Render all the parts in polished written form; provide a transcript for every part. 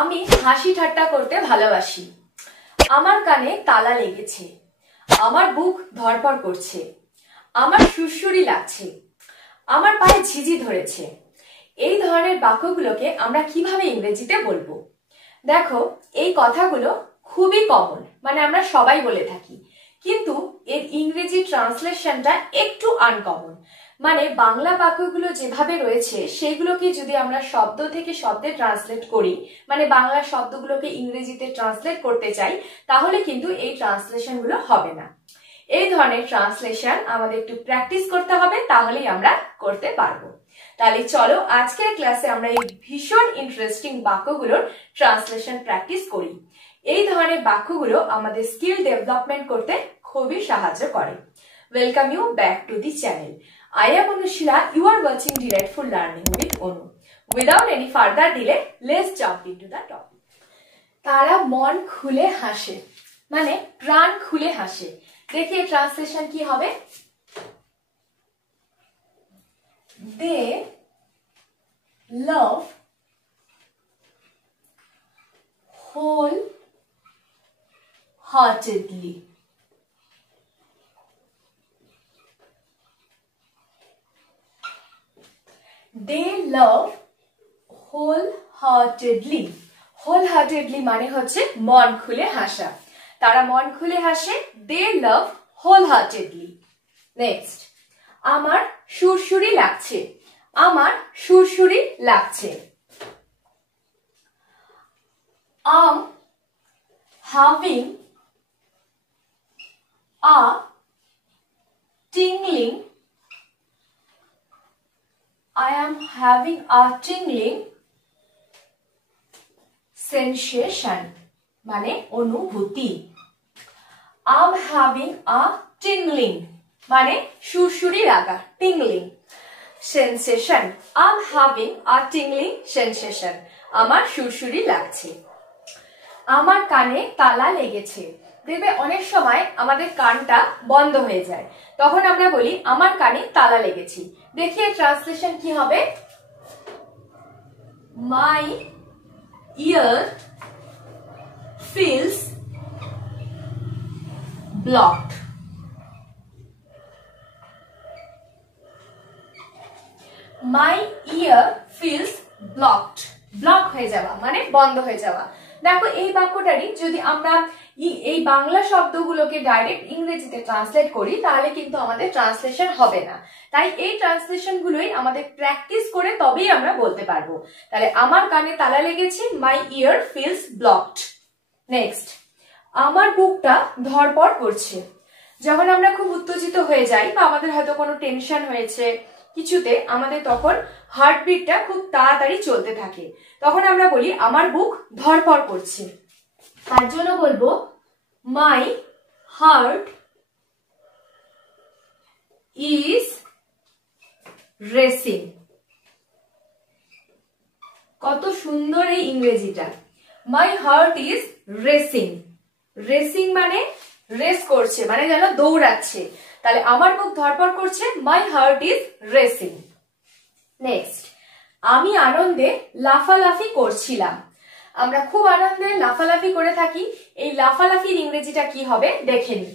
আমি হাসি ঠাট্টা করতে ভালোবাসি। আমার কানে তালা লেগেছে। আমার বুক ধড়ফড় করছে। আমার সুরসুরি লাগছে। আমার পায়ে ঝিঝি ধরেছে। এই ধরনের বাক্যগুলোকে আমরা কিভাবে ইংরেজিতে বলবো? দেখো, এই কথাগুলো খুবই কমন, মানে আমরা সবাই বলে থাকি, কিন্তু এর ইংরেজি ট্রান্সলেশনটা একটু আনকমন। মানে বাংলা বাক্যগুলো যেভাবে রয়েছে সেগুলোকে যদি আমরা শব্দ থেকে শব্দে ট্রান্সলেট করি, মানে বাংলা শব্দগুলোকে ইংরেজিতে ট্রান্সলেট করতে চাই, তাহলে কিন্তু এই ট্রান্সলেশনগুলো হবে না। এই ধরনের ট্রান্সলেশন আমাদের একটু প্র্যাকটিস করতে হবে, তাহলেই আমরা করতে পারবো। তাহলে চলো আজকের ক্লাসে আমরা এই ভীষণ ইন্টারেস্টিং বাক্যগুলোর ট্রান্সলেশন প্র্যাকটিস করি। এই ধরনের বাক্যগুলো আমাদের স্কিল ডেভেলপমেন্ট করতে খুবই সাহায্য করে। Welcome you back to the channel. I am Anushila. You are watching Delightful Learning with Onu. Without any further delay, let's jump into the topic. তারা মন খুলে হাসে, মানে প্রাণ খুলে হাসে। দেখি ট্রান্সলেশন কি হবে? They love wholeheartedly. They love wholeheartedly. Wholeheartedly মানে হচ্ছে মন খুলে হাসা। তারা মন খুলে হাসে। They love wholeheartedly. Next, আমার সুরসুরি লাগছে। আমার সুরসুরি লাগছে। I'm having a tingling. I am having a tingling sensation মানে অনুভূতি। I'm having a tingling মানে সুরসুরি লাগা, tingling sensation. I'm having a tingling sensation আমার সুরসুরি লাগছে। আমার কানে তালা লেগেছে। দেখবে অনেক সময় আমাদের কানটা বন্ধ হয়ে যায়, তখন আমরা বলি আমার কানে তালা লেগেছে। দেখিয়ে ট্রান্সলেশন কি হবে? My ear feels blocked. My ear feels blocked. Block হয়ে যাওয়া মানে বন্ধ হয়ে যাওয়া। দেখো, এই বাক্যটারই যদি আমরা এই বাংলা শব্দগুলোকে ডাইরেক্ট ইংরেজিতে ট্রান্সলেট করি, তাহলে কিন্তু আমাদের ট্রান্সলেশন হবে না। তাই এই ট্রান্সলেশন গুলোই আমাদের প্র্যাকটিস করে তবেই আমরা বলতে পারবো। তাহলে আমার কানে তালা লেগেছে, মাই ইয়ার ফিলস ব্লকড। নেক্সট, আমার বুকটা ধড়পড় করছে। যখন আমরা খুব উত্তেজিত হয়ে যাই বা আমাদের হয়তো কোনো টেনশন হয়েছে কিছুতে, আমাদের তখন হার্টবিটটা খুব তাড়াতাড়ি চলতে থাকে, তখন আমরা বলি আমার বুক ধড়পড় করছে। তার জন্য বলবো মাই হার্ট ইজ রেসিং। কত সুন্দর এই ইংরেজিটা, my heart is racing. Racing মানে রেস করছে, মানে যেন দৌড়াচ্ছে। তাহলে আমার বুক ধড়পড় করছে, my heart is racing. Next, আমি আনন্দে লাফালাফি করছিলাম। আমরা খুব আনন্দে লাফালাফি করে থাকি। এই লাফালাফির ইংরেজিটা কি হবে দেখে নি।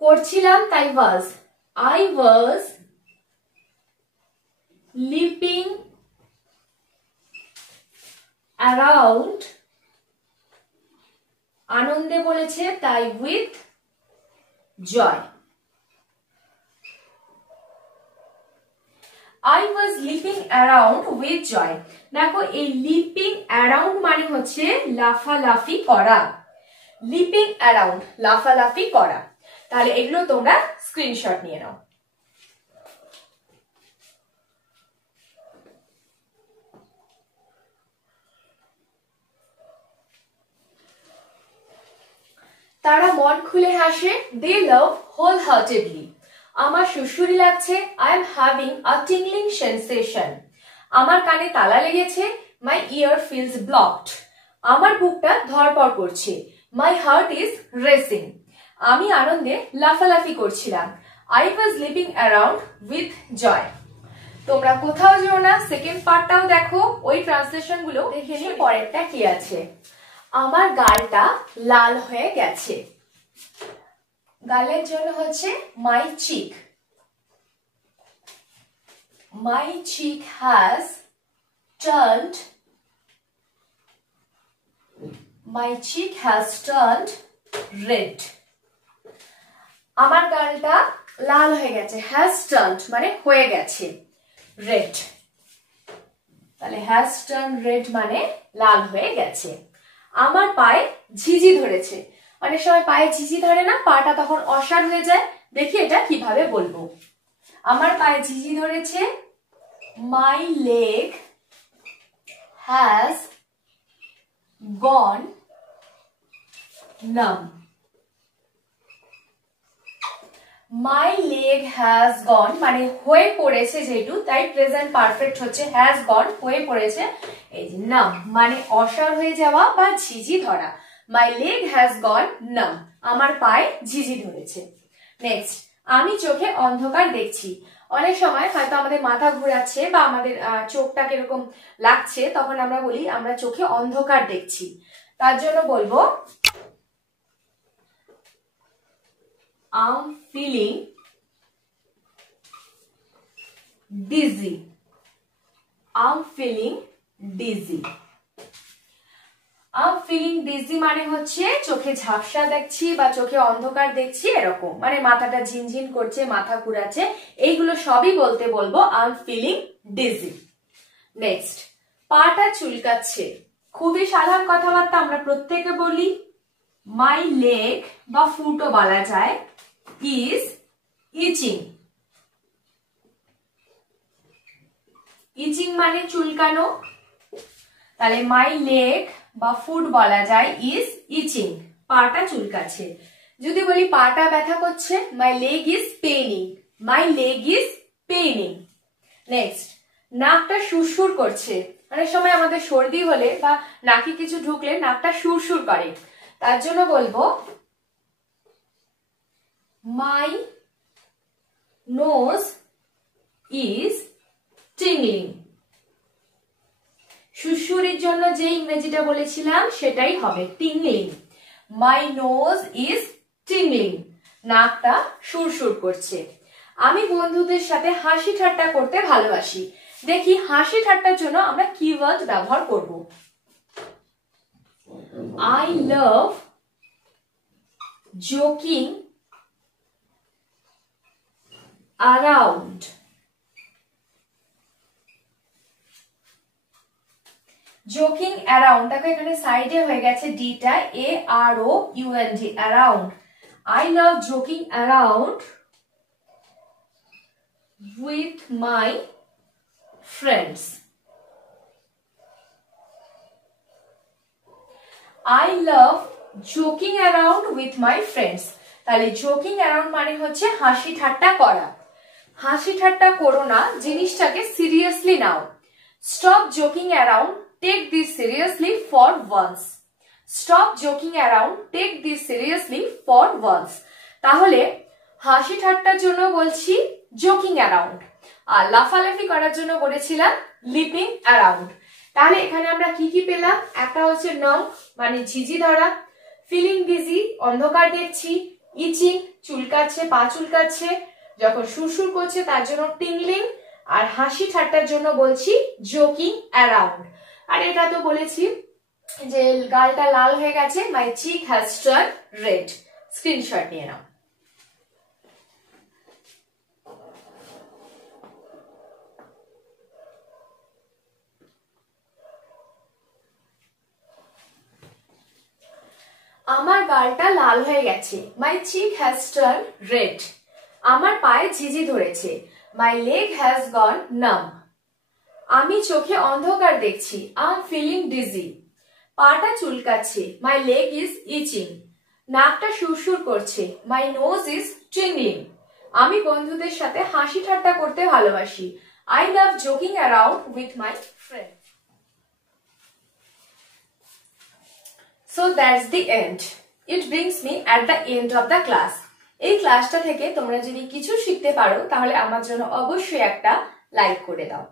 করছিলাম তাই ওয়াজ। I was leaping around. আনন্দে বলেছে তাই with joy. I was leaping around with joy. দেখো, এই leaping around মানে হচ্ছে লাফালাফি করা। leaping around লাফালাফি করা। তাহলে এগুলো তোমরা স্ক্রিনশট নিয়ে নাও। তারা মন খুলে হাসে। They love wholeheartedly. আমার সুরসুরি লাগছে। I am having a tingling sensation. আমার কানে তালা লেগেছে। My ear feels blocked. আমার বুকটা ধড়পড় করছে। My heart is racing. আমি আনন্দে লাফালাফি করছিলাম। I was leaping around with joy. তোমরা কোথাও যেও না, সেকেন্ড পার্টটাও দেখো, ওই ট্রান্সলেশন গুলো দেখে নিয়ে পরেরটা কি আছে। আমার গালটা লাল হয়ে গেছে। গালের জন্য হচ্ছে my cheek. My cheek has turned, my cheek has turned red. আমার গালটা লাল হয়ে গেছে, হ্যাজ টার্নড মানে হয়ে গেছে, রেড। তাহলে হ্যাজ টার্ন রেড মানে লাল হয়ে গেছে। আমার পায়ে ঝিঝি ধরেছে। অনেক সময় পায়ে ঝিঝি ধরে না, পাটা তখন অসাড় হয়ে যায়। দেখি এটা কিভাবে বলবো। আমার পায়ে ঝিঝি ধরেছে। মাই লেগ হ্যাজ গন নাম। মাই লেগ হ্যাজ গন মানে হয়ে পড়েছে, যেহেতু তাই প্রেজেন্ট পারফেক্ট হচ্ছে হ্যাজ গন, হয়ে পড়েছে। এই যে নাম মানে অসাড় হয়ে যাওয়া বা ঝিঝি ধরা। মাই লেগ হ্যাজ গন নাম, আমার পায়ে ঝিঝি ধরেছে। নেক্সট, আমি চোখে অন্ধকার দেখছি। অনেক সময় হয়তো আমাদের মাথা ঘোরাচ্ছে বা আমাদের চোখটা কিরকম লাগছে, তখন আমরা বলি আমরা চোখে অন্ধকার দেখছি। তার জন্য বলবো I'm feeling dizzy. I'm feeling dizzy. I'm feeling dizzy মানে হচ্ছে চোখে ঝাপসা দেখছি বা চোখে অন্ধকার দেখছি, এরকম মানে মাথাটা ঝিনঝিন করছে, মাথা ঘুরাচ্ছে, এইগুলো সবই বলতে বলবো I'm feeling dizzy. নেক্সট, পাটা চুলকাচ্ছে। খুবই সাধারণ কথাবার্তা, আমরা প্রত্যেকে বলি। মাই লেগ বা ফুটও বলা যায় is itching. itching মানে চুলকানো। তাহলে মাই লেগ বা ফুট বলা যায় is itching, পাটা চুলকাচ্ছে। যদি বলি পাটা ব্যথা করছে, my leg is paining. My leg is paining. Next, নাকটা সুরসুর করছে। অনেক সময় আমাদের সর্দি হলে বা নাকে কিছু ঢুকলে নাকটা সুরসুর করে, তার জন্য বলবো মাই নোজ ইজ টিংলিং। সুরসুরির জন্য যে ইংরেজিটা বলেছিলাম সেটাই হবে tingling. My nose is tingling, নাকটা সুরসুর করছে। আমি বন্ধুদের সাথে হাসি ঠাট্টা করতে ভালোবাসি। দেখি হাসি ঠাট্টার জন্য আমরা কিওয়ার্ড ব্যবহার করব। I love joking around. joking around টাকে এখানে সাইডে হয়ে গেছে ডিটা, AROUND, around. I love joking around with my friends. I love joking around with my friends. তাহলে joking around মানে হচ্ছে হাসি ঠাট্টা করা। হাসি ঠাট্টা করো না, জিনিসটাকে seriously now. Stop joking around, take this seriously for once. Stop joking around, take this seriously for once. তাহলে হাসি ঠাট্টার জন্য বলছি joking around, আর লাফালাফি করার জন্য বলেছিলাম leaping around। তাহলে এখানে আমরা কি কি পেলাম? একটা হচ্ছে নাম মানে ঝিঝি ধরা, ফিলিং ডিজি অন্ধকার দেখছি, ইচিং চুলকাচ্ছে, পা চুলকাচ্ছে, যখন সুরসুর করছে তার জন্য টিংলিং, আর হাসি ঠাট্টার জন্য বলছি জোকিং অ্যারাউন্ড। আর এটা তো বলেছি যে গালটা লাল হয়ে গেছে, মাই cheek has turn red. Screenshot নিয়ে নাও। আমার গালটা লাল হয়ে গেছে, মাই চিক হ্যাজ টার্ন রেড। আমার পায়ে ঝিঝি ধরেছে, মাই লেগ হ্যাজ গন নাম। আমি চোখে অন্ধকার দেখছি, আই এম ফিলিং ডিজি। পাটা চুলকাচ্ছে, মাই লেগ ইজ ইচিং। নাকটা সুরসুর করছে, মাই নোজ ইজ টিংলিং। আমি বন্ধুদের সাথে হাসি ঠাট্টা করতে ভালোবাসি, I love joking around with my friend. So that's the end. It brings me at the end of the class. এই ক্লাসটা থেকে তোমরা যদি কিছু শিখতে পারো তাহলে আমার জন্য অবশ্যই একটা লাইক করে দাও।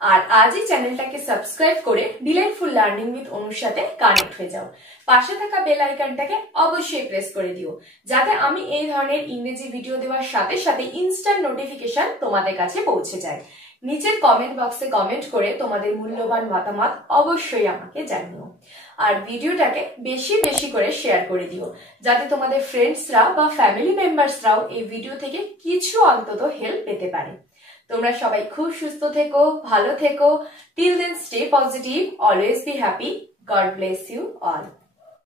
আর আজই চ্যানেলটাকে সাবস্ক্রাইব করে ডিলাইটফুল লার্নিং উইথ অনুর সাথে কানেক্ট হয়ে যাও। পাশে থাকা বেল আইকনটাকে অবশ্যই প্রেস করে দিও, যাতে আমি এই ধরনের ইংরেজি ভিডিও দেওয়ার সাথে সাথে ইনস্ট্যান্ট নোটিফিকেশন তোমাদের কাছে পৌঁছে যায়। নিচের কমেন্ট বক্সে কমেন্ট করে তোমাদের মূল্যবান মতামত অবশ্যই আমাকে জানিও। আর ভিডিওটাকে বেশি বেশি করে শেয়ার করে দিও, যাতে তোমাদের ফ্রেন্ডসরা বা ফ্যামিলি মেম্বার্সরাও এই ভিডিও থেকে কিছু অন্তত হেল্প পেতে পারে। তোমরা সবাই খুব সুস্থ থেকো, ভালো থেকো। Till then stay positive, always be happy. God bless you all.